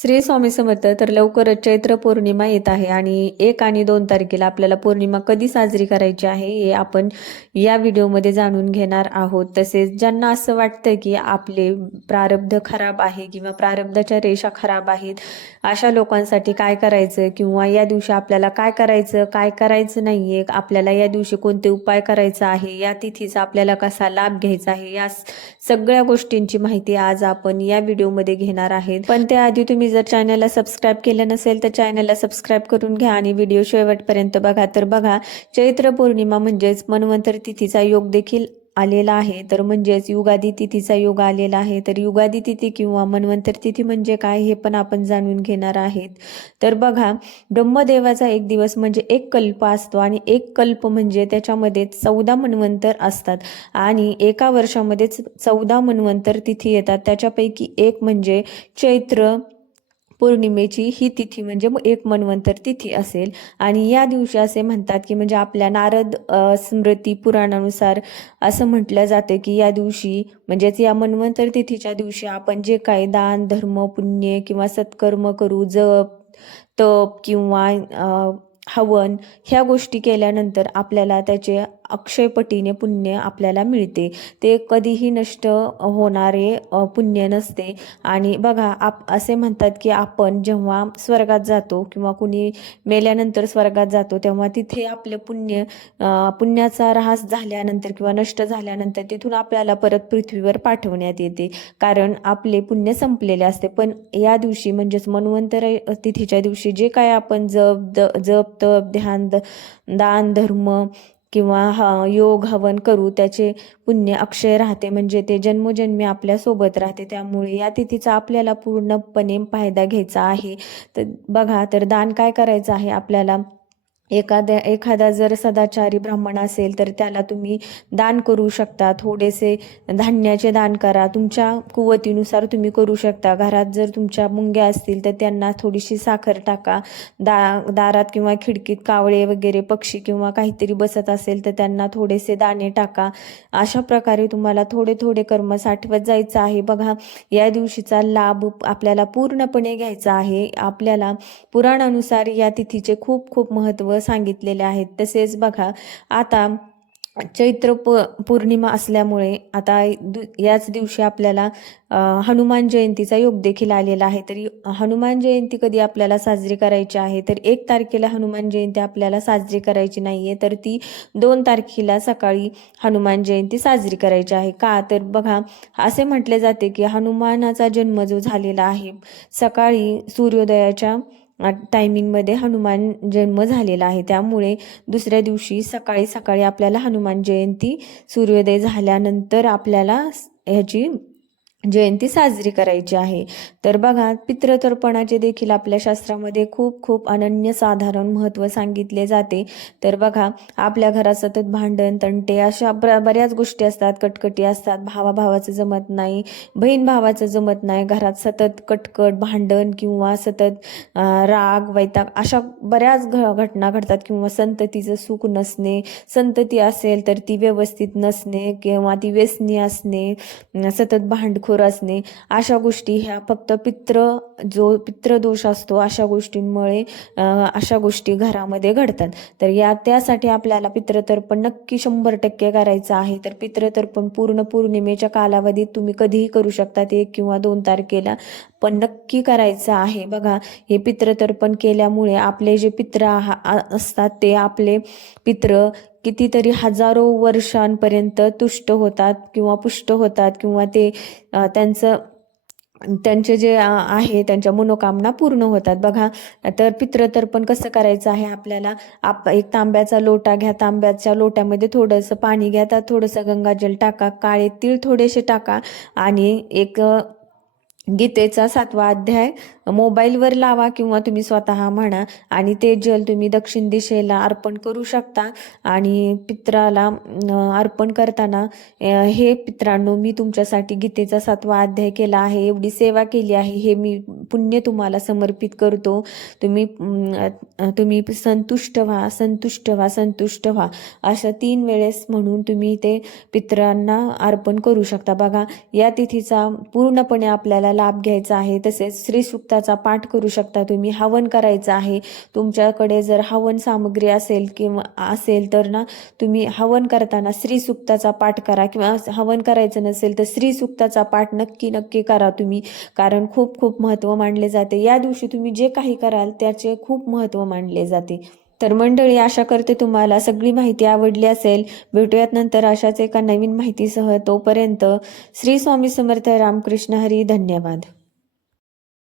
श्री स्वामी समर्थ. तर लवकरच चैत्र पौर्णिमा येत आहे आणि 1 आणि 2 तारखेला आपल्याला पौर्णिमा कधी साजरी करायची आहे हे आपण या व्हिडिओमध्ये जाणून घेणार आहोत. तसेच ज्यांना असं वाटतं की आपले प्रारब्ध खराब आहे किंवा प्रारब्धाच्या रेषा खराब आहेत, अशा लोकांसाठी काय करायचं किंवा या दिवशी आपल्याला काय करायचं, काय करायचं नाहीये, आपल्याला या दिवशी कोणते उपाय करायचा आहे, या तिथीचा आपल्याला कसा लाभ घ्यायचा आहे, या सगळ्या गोष्टींची माहिती आज आपण या व्हिडिओमध्ये घेणार आहेत. पण त्याआधी तुम्ही जर चॅनलला सबस्क्राईब केलं नसेल तर चॅनलला सबस्क्राईब करून घ्या आणि व्हिडिओ शेवटपर्यंत बघा. तर बघा, चैत्र पौर्णिमा म्हणजेच मन्वंतर तिथीचा योग देखील आलेला आहे. तर म्हणजेच युगादी तिथीचा योग आलेला आहे. तर युगादी तिथी किंवा मन्वंतर तिथी म्हणजे काय हे पण आपण जाणून घेणार आहेत. तर बघा, ब्रह्मदेवाचा एक दिवस म्हणजे एक कल्प असतो आणि एक कल्प म्हणजे त्याच्यामध्ये 14 मन्वंतर असतात आणि एका वर्षामध्येच 14 मन्वंतर तिथी येतात. त्याच्यापैकी एक म्हणजे चैत्र पौर्णिमेची ही तिथी म्हणजे एक मन्वंतर तिथी असेल. आणि या दिवशी असे म्हणतात की म्हणजे आपल्या नारद स्मृती पुराणानुसार असं म्हटलं जाते की या दिवशी म्हणजेच या मन्वंतर तिथीच्या दिवशी आपण जे काही दान धर्म पुण्य किंवा सत्कर्म करू, जप तप किंवा हवन ह्या गोष्टी केल्यानंतर आपल्याला त्याचे अक्षयपटीने पुण्य आपल्याला मिळते. ते कधीही नष्ट होणारे पुण्य नसते. आणि बघा, असे म्हणतात की आपण जेव्हा स्वर्गात जातो किंवा कुणी मेल्यानंतर स्वर्गात जातो तेव्हा तिथे आपले पुण्याचा ऱ्हास झाल्यानंतर किंवा नष्ट झाल्यानंतर तिथून आपल्याला परत पृथ्वीवर पाठवण्यात येते, कारण आपले पुण्य संपलेले असते. पण या दिवशी म्हणजेच मन्वंतर तिथीच्या दिवशी जे काय आपण जप तप ध्यान दान धर्म किंवा योग हवन करू त्याचे पुण्य अक्षय राहते, म्हणजे ते जन्मोजन्मी आपल्या सोबत राहते. त्यामुळे या तिथीचा आपल्याला पूर्णपणे फायदा घ्यायचा आहे. तर बघा, तर दान काय करायचं आहे आपल्याला. एखादा जर सदाचारी ब्राह्मण असेल तर त्याला तुम्ही दान करू शकता. थोडेसे धान्याचे दान करा, तुमच्या कुवतीनुसार तुम्ही करू शकता. घरात जर तुमच्या मुंग्या असतील तर त्यांना थोडीशी साखर टाका. दारात किंवा खिडकीत कावळे वगैरे पक्षी किंवा काहीतरी बसत असेल तर त्यांना थोडेसे दाणे टाका. अशा प्रकारे तुम्हाला थोडे थोडे कर्म साठवत जायचं आहे. बघा, या दिवशीचा लाभ आपल्याला पूर्णपणे घ्यायचा आहे. आपल्याला पुराणानुसार या तिथीचे खूप खूप महत्त्व सांगितलेले आहेत. तसेच बघा, आता चैत्र पौर्णिमा असल्यामुळे आता याच दिवशी आपल्याला हनुमान जयंतीचा योग देखील आलेला आहे. तरी हनुमान जयंती कधी आपल्याला साजरी करायची आहे, तर 1 तारखेला हनुमान जयंती आपल्याला साजरी करायची नाहीये, तर ती 2 तारखेला सकाळी हनुमान जयंती साजरी करायची आहे. का तर बघा, असे म्हटले जाते की हनुमानाचा जन्म जो झालेला आहे सकाळी सूर्योदयाच्या टायमिंगमध्ये हनुमान जन्म झालेला आहे. त्यामुळे दुसऱ्या दिवशी सकाळी सकाळी आपल्याला हनुमान जयंती सूर्योदय झाल्यानंतर आपल्याला ह्याची जयंती साजरी करायची आहे. तर बघा, पितृतर्पणाचे देखील आपल्या शास्त्रामध्ये खूप खूप अनन्यसाधारण महत्त्व सांगितले जाते. तर बघा, आपल्या घरात सतत भांडण तंटे अशा बऱ्याच गोष्टी असतात, कटकटी असतात. भावाचं जमत नाही, बहीण भावाचं जमत नाही, घरात सतत कटकट भांडण किंवा सतत राग वैताग अशा बऱ्याच घटना घडतात. किंवा संततीचं सुख नसणे, संतती असेल तर ती व्यवस्थित नसणे किंवा ती व्यसनी असणे, सतत भांडखोर असणे, अशा गोष्टी ह्या फक्त पितृदोष असतो अशा गोष्टींमुळे अशा गोष्टी घरामध्ये घडतात. तर त्यासाठी आपल्याला पितृतर्पण नक्की 100% करायचं आहे. तर पितृतर्पण पौर्णिमेच्या कालावधीत तुम्ही कधीही करू शकता, 1 किंवा 2 तारखेला, पण नक्की करायचं आहे. बघा, हे पितृतर्पण केल्यामुळे आपले जे पितृ असतात ते आपले पितृ कितीतरी हजारो वर्षांपर्यंत तुष्ट होतात किंवा पुष्ट होतात किंवा ते त्यांचे जे आहे त्यांच्या मनोकामना पूर्ण होतात. बघा, तर पितृतर्पण कसं करायचं आहे आपल्याला. एक तांब्याचा लोटा घ्या, तांब्याच्या लोट्यामध्ये थोडंसं पाणी घ्या, त्यात थोडंसं गंगाजल टाका, काळे तीळ थोडेसे टाका आणि एक गीतेचा 7वा अध्याय मोबाईलवर लावा किंवा तुम्ही स्वतः म्हणा आणि ते जल तुम्ही दक्षिण दिशेला अर्पण करू शकता. आणि पित्राला अर्पण करताना हे पित्रांनो, मी तुमच्यासाठी गीतेचा 7वा अध्याय केला आहे, एवढी सेवा केली आहे, हे मी पुण्य तुम्हाला समर्पित करतो. तुम्ही संतुष्ट व्हा, संतुष्ट व्हा, संतुष्ट व्हा, अशा 3 वेळेस म्हणून तुम्ही ते पित्रांना अर्पण करू शकता. बघा, या तिथीचा पूर्णपणे आपल्याला लाभ घ्यायचा आहे. तसेच श्री सूक्ताचा श्रीसुक्ताचा पाठ करू शकता तुम्ही. हवन करायचं आहे. तुमच्याकडे जर हवन सामग्री असेल तर ना तुम्ही हवन करताना श्रीसुक्ताचा पाठ करा, किंवा हवन करायचं नसेल तर श्रीसुक्ताचा पाठ नक्की करा तुम्ही, कारण खूप खूप महत्त्व मानले जाते. या दिवशी तुम्ही जे काही कराल त्याचे खूप महत्त्व मानले जाते. तर मंडळी, आशा करते तुम्हाला सगळी माहिती आवडली असेल. भेटूयात नंतर अशाच एका नवीन माहितीसह. तोपर्यंत श्री स्वामी समर्थ. रामकृष्ण हरी. धन्यवाद.